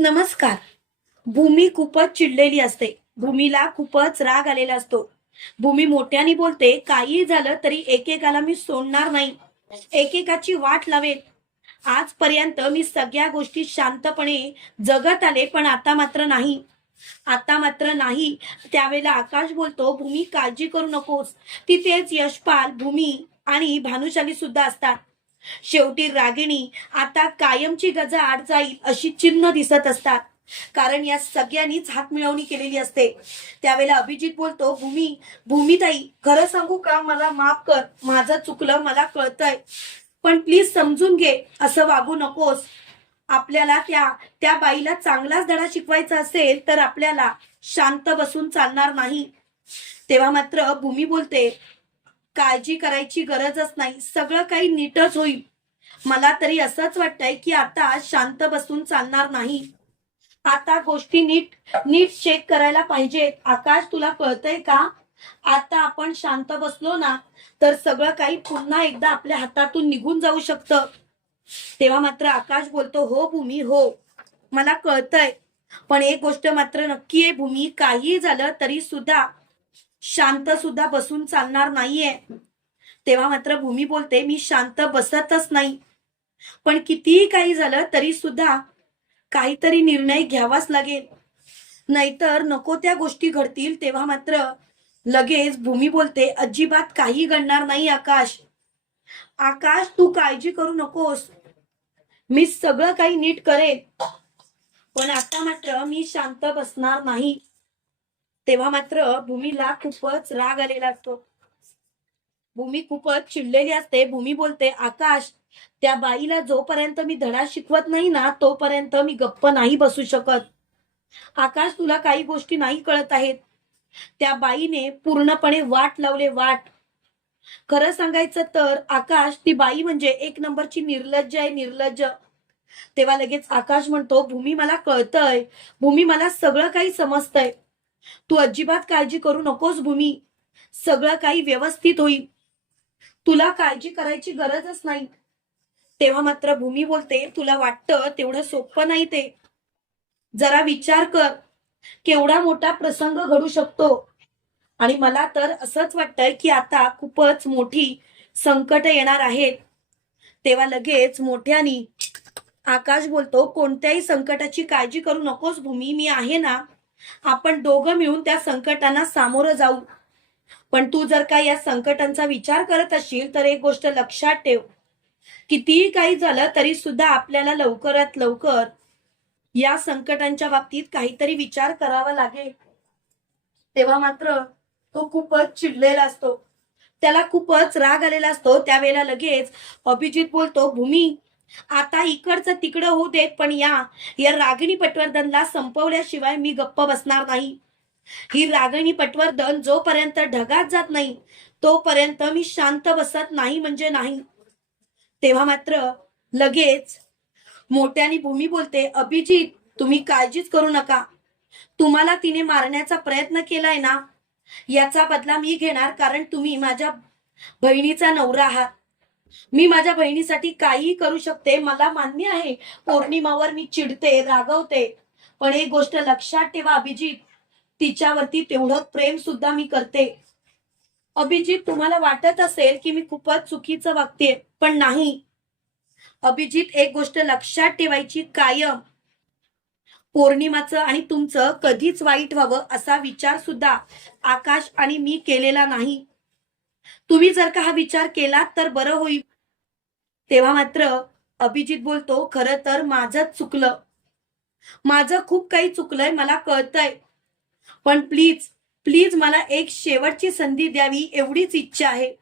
नमस्कार. भूमी खूपच चिडलेली असते. भूमीला खूपच राग आलेला असतो. भूमी मोठ्याने बोलते काही झालं तरी एकेकाला मी सोडणार नाही. एकेकाची वाट लावेल आजपर्यंत मी सगळ्या गोष्टी शांतपणे जगत आले पण आता मात्र नाही. आता मात्र नाही. त्यावेळेला आकाश बोलतो भूमी काळजी करू नकोस. तिथेच यशपाल भूमी आणि भानुशाली सुद्धा असतात. शेवटी रागिणी आता कायमची गजा आड जाईल अशी चिन्ह दिसत असतात. कारण या सगळ्यांनीच हात मिळवणी केलेली असते. त्यावेळेला अभिजित बोलतो भूमी भूमीताई खरं सांगू का? मला माफ कर. माझं चुकलं मला कळतंय. पण प्लीज समजून घे. असं वागू नकोस. आपल्याला त्या त्या बाईला चांगलाच धडा शिकवायचा असेल तर आपल्याला शांत बसून चालणार नाही. तेव्हा मात्र भूमी बोलते काळजी करायची गरजच नाही. सगळं काही नीटच होईल. मला तरी असंच वाटतंय की आता शांत बसून चालणार नाही. आता गोष्टी नीट नीट चेक करायला पाहिजेत. आकाश तुला कळतंय का? आता आपण शांत बसलो ना तर सगळं काही पुन्हा एकदा आपल्या हातातून निघून जाऊ शकतं. तेव्हा मात्र आकाश बोलतो हो भूमी हो. मला कळतंय. पण एक गोष्ट मात्र नक्की आहे भूमी काही झालं तरी सुद्धा शांत सुद्धा बसून चालणार नाहीये. तेव्हा मात्र भूमी बोलते मी शांत बसतच नाही. पण कितीही काही झालं तरी सुद्धा काहीतरी निर्णय घ्यावाच लागेल. नाहीतर नको त्या गोष्टी घडतील. तेव्हा मात्र लगेच भूमी बोलते अजिबात काही घडणार नाही आकाश. आकाश तू काळजी करू नकोस. मी सगळं काही नीट करेन. पण आता मात्र मी शांत बसणार नाही. तेव्हा मात्र भूमीला खूपच राग आलेला असतो. भूमी खूपच चिडलेली असते. भूमी बोलते आकाश त्या बाईला जोपर्यंत मी धडा शिकवत नाही ना तोपर्यंत मी गप्प नाही बसू शकत. आकाश तुला काही गोष्टी नाही कळत आहेत. त्या बाईने पूर्णपणे वाट लावले वाट. खरं सांगायचं तर आकाश ती बाई म्हणजे एक नंबरची निर्लज्ज आहे निर्लज्ज. तेव्हा लगेच आकाश म्हणतो भूमी मला कळतंय. भूमी मला सगळं काही समजतंय. तू अजिबात काळजी करू नकोस भूमी. सगळं काही व्यवस्थित होईल. तुला काळजी करायची गरजच नाही. तेव्हा मात्र भूमी बोलते तुला वाटतं तेवढं सोपं नाही ते. जरा विचार कर केवढा मोठा प्रसंग घडू शकतो? आणि मला तर असंच वाटतंय की आता खूपच मोठी संकट येणार आहेत. तेव्हा लगेच मोठ्यानी आकाश बोलतो कोणत्याही संकटाची काळजी करू नकोस भूमी. मी आहे ना आपण दोघं मिळून त्या संकटांना सामोरं जाऊ. पण तू जर का या संकटांचा विचार करत असशील तर एक गोष्ट लक्षात ठेव. कितीही काही झालं तरी सुद्धा आपल्याला लवकरात लवकर या संकटांच्या बाबतीत काहीतरी विचार करावा लागेल तेव्हा मात्र तो खूपच चिडलेला असतो. त्याला खूपच राग आलेला असतो. त्यावेळेला लगेच अभिजित बोलतो भूमी आता इकडचं तिकडं होऊ देत पण या. या रागिणी पटवर्धनला संपवल्याशिवाय मी गप्प बसणार नाही. ही रागिणी पटवर्धन जोपर्यंत ढगात जात नाही तोपर्यंत मी शांत बसत नाही म्हणजे नाही. तेव्हा मात्र लगेच मोठ्याने भूमी बोलते अभिजित तुम्ही काळजीच करू नका. तुम्हाला तिने मारण्याचा प्रयत्न केलाय ना? याचा बदला मी घेणार कारण तुम्ही माझ्या बहिणीचा नवरा आहात. मी माझ्या बहिणीसाठी काहीही करू शकते मला मान्य आहे. पौर्णिमावर मी चिडते रागवते. पण एक गोष्ट लक्षात ठेवा अभिजित तिच्यावरती तेवढं प्रेम सुद्धा मी करते. अभिजित तुम्हाला वाटत असेल की मी खूपच चुकीचं वागते पण नाही. अभिजित एक गोष्ट लक्षात ठेवायची कायम. पौर्णिमाचं आणि तुमचं कधीच वाईट व्हावं असा विचार सुद्धा आकाश आणि मी केलेला नाही. तुम्ही जर का हा विचार केलात तर बरं होईल. तेव्हा मात्र अभिजित बोलतो खरं तर माझंच चुकलं. माझं खूप काही चुकलंय मला कळतंय. पण प्लीज प्लीज मला एक शेवटची संधी द्यावी एवढीच इच्छा आहे.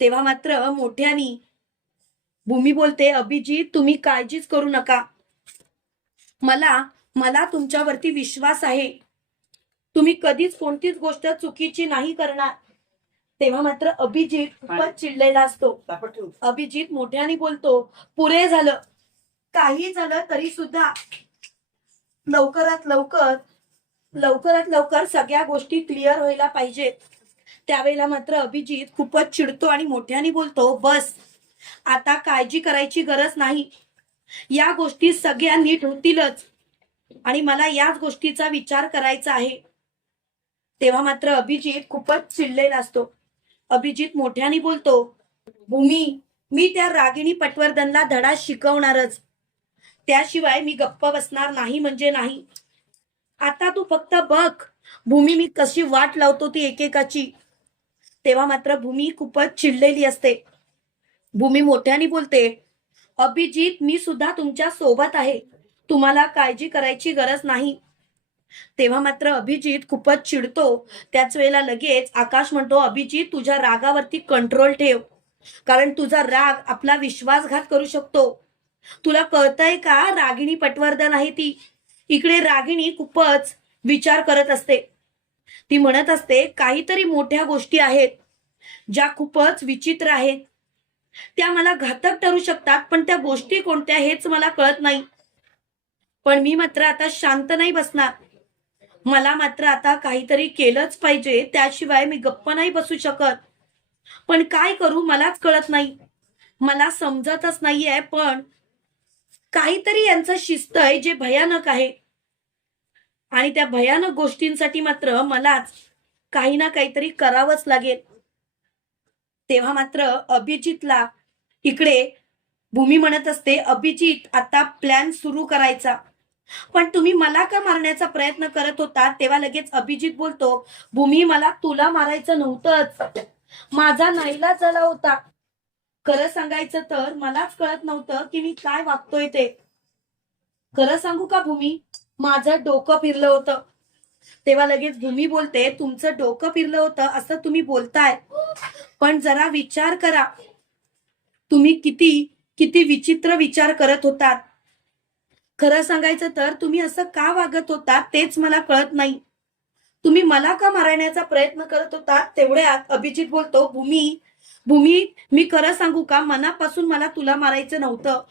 तेव्हा मात्र मोठ्यानी भूमी बोलते अभिजित तुम्ही काळजीच करू नका. मला मला तुमच्यावरती विश्वास आहे. तुम्ही कधीच कोणतीच गोष्ट चुकीची नाही करणार. तेव्हा मात्र अभिजित खूपच चिडलेला असतो. अभिजित मोठ्याने बोलतो पुरे झालं. काही झालं तरी सुद्धा लवकरात लवकर लवकरात लवकर सगळ्या गोष्टी क्लिअर व्हायला पाहिजेत. त्यावेळेला मात्र अभिजित खूपच चिडतो आणि मोठ्याने बोलतो बस आता काळजी करायची गरज नाही. या गोष्टी सगळ्या नीट होतीलच आणि मला याच गोष्टीचा विचार करायचा आहे. तेव्हा मात्र अभिजित खूपच चिडलेला असतो. अभिजित मोठ्याने बोलतो भूमी मी त्या रागिणी पटवर्धनला धडा शिकवणारच. त्याशिवाय मी गप्प बसणार नाही म्हणजे नाही. आता तू फक्त बघ भूमी मी कशी वाट लावतो ती एकेकाची. तेव्हा मात्र भूमी खूपच चिडलेली असते. भूमी मोठ्याने बोलते अभिजित मी सुद्धा तुमच्यासोबत आहे. तुम्हाला काळजी करायची गरज नाही. तेव्हा मात्र अभिजित खूपच चिडतो. त्याच वेळेला लगेच आकाश म्हणतो अभिजित तुझ्या रागावरती कंट्रोल ठेव. कारण तुझा राग आपला विश्वासघात करू शकतो. तुला कळतंय का रागिणी पटवर्धन आहे ती? इकडे रागिणी खूपच विचार करत असते. ती म्हणत असते काहीतरी मोठ्या गोष्टी आहेत ज्या खूपच विचित्र आहेत. त्या मला घातक ठरू शकतात पण त्या गोष्टी कोणत्या हेच मला कळत नाही. पण मी मात्र आता शांत नाही बसणार. मला मात्र आता काहीतरी केलंच पाहिजे त्याशिवाय मी गप्प नाही बसू शकत. पण काय करू मलाच कळत नाही. मला समजतच नाहीये पण काहीतरी यांचं शिस्त आहे जे भयानक आहे. आणि त्या भयानक गोष्टींसाठी मात्र मलाच काही ना काहीतरी करावंच लागेल. तेव्हा मात्र अभिजितला इकडे भूमी म्हणत असते अभिजित आता प्लॅन सुरू करायचा. पण तुम्ही मला का मारण्याचा प्रयत्न करत होता? तेव्हा लगेच अभिजित बोलतो भूमी मला तुला मारायचं नव्हतंच. माझा नाईलाज झाला होता. खरं सांगायचं तर मलाच कळत नव्हतं की मी काय वागतोय ते. खरं सांगू का भूमी? माझं डोकं फिरलं होतं. तेव्हा लगेच भूमी बोलते तुमचं डोकं फिरलं होतं असं तुम्ही बोलताय. पण जरा विचार करा. तुम्ही किती किती विचित्र विचार करत होतात. खरं सांगायचं तर तुम्ही असं का वागत होता तेच मला कळत नाही. तुम्ही मला का मारण्याचा प्रयत्न करत होता तेवढ्यात अभिजित बोलतो भूमी भूमी मी खरं सांगू का? मनापासून मला तुला मारायचं नव्हतं.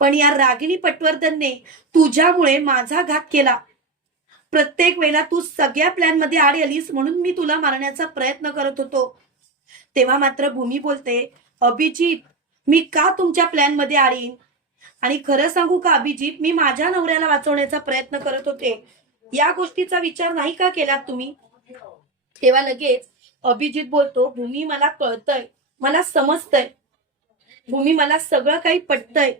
पण या रागिणी पटवर्धनने तुझ्यामुळे माझा घात केला. प्रत्येक वेळेला तू सगळ्या प्लॅनमध्ये आड आलीस म्हणून मी तुला मारण्याचा प्रयत्न करत होतो. तेव्हा मात्र भूमी बोलते अभिजित मी का तुमच्या प्लॅनमध्ये आळीन आणि खरं सांगू का अभिजित मी माझ्या नवऱ्याला वाचवण्याचा प्रयत्न करत होते. या गोष्टीचा विचार नाही का केलात तुम्ही? तेव्हा लगेच अभिजित बोलतो भूमी मला कळतंय मला समजतंय. भूमी मला सगळं काही पटतंय.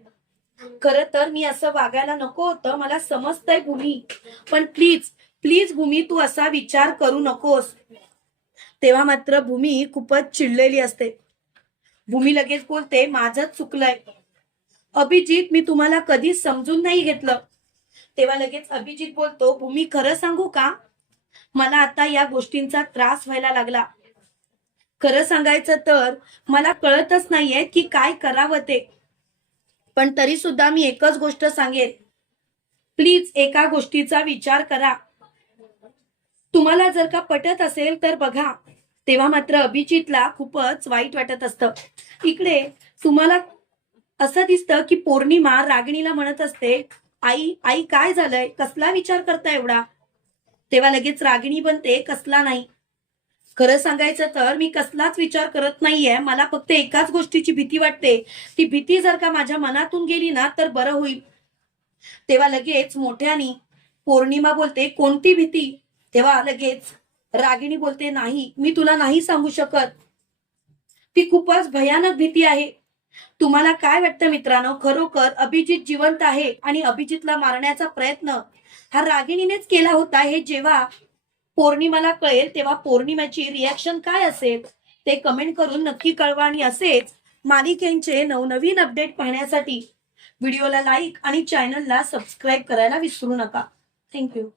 खरं तर मी असं वागायला नको होतं मला समजतंय भूमी. पण प्लीज प्लीज भूमी तू असा विचार करू नकोस. तेव्हा मात्र भूमी खूपच चिडलेली असते. भूमी लगेच बोलते माझंच चुकलंय. अभिजित मी तुम्हाला कधीच समजून नाही घेतलं. तेव्हा लगेच अभिजित बोलतो भूमी खरं सांगू का? मला आता या गोष्टींचा त्रास व्हायला लागला. खरं सांगायचं तर मला कळतच नाहीये की काय करावं ते. पण तरी सुद्धा मी एकच गोष्ट सांगेन. प्लीज एका गोष्टीचा विचार करा. तुम्हाला जर का पटत असेल तर बघा. तेव्हा मात्र अभिजितला खूपच वाईट वाटत असतं. इकडे तुम्हाला असं दिसतं की पौर्णिमा रागिणीला म्हणत असते आई आई काय झालंय? कसला विचार करता एवढा? तेव्हा लगेच रागिणी बनते कसला नाही? खरं सांगायचं तर मी कसलाच विचार करत नाहीये. मला फक्त एकाच गोष्टीची भीती वाटते. ती भीती जर का माझ्या मनातून गेली ना तर बरं होईल. तेव्हा लगेच मोठ्यानी पौर्णिमा बोलते कोणती भीती? तेव्हा लगेच रागिणी बोलते नाही मी तुला नाही सांगू शकत. ती खूपच भयानक भीती आहे. तुम्हाला काय वाटतं मित्रांनो? खरोखर अभिजित जिवंत आहे आणि अभिजितला मारण्याचा प्रयत्न हा रागिणीनेच केला होता हे जेव्हा पौर्णिमाला कळेल तेव्हा पौर्णिमाची रिॲक्शन काय असेल ते कमेंट करून नक्की कळवा. आणि असेच मालिकेंचे नवनवीन अपडेट पाहण्यासाठी व्हिडिओला लाईक आणि चॅनलला सबस्क्राईब करायला विसरू नका. थँक्यू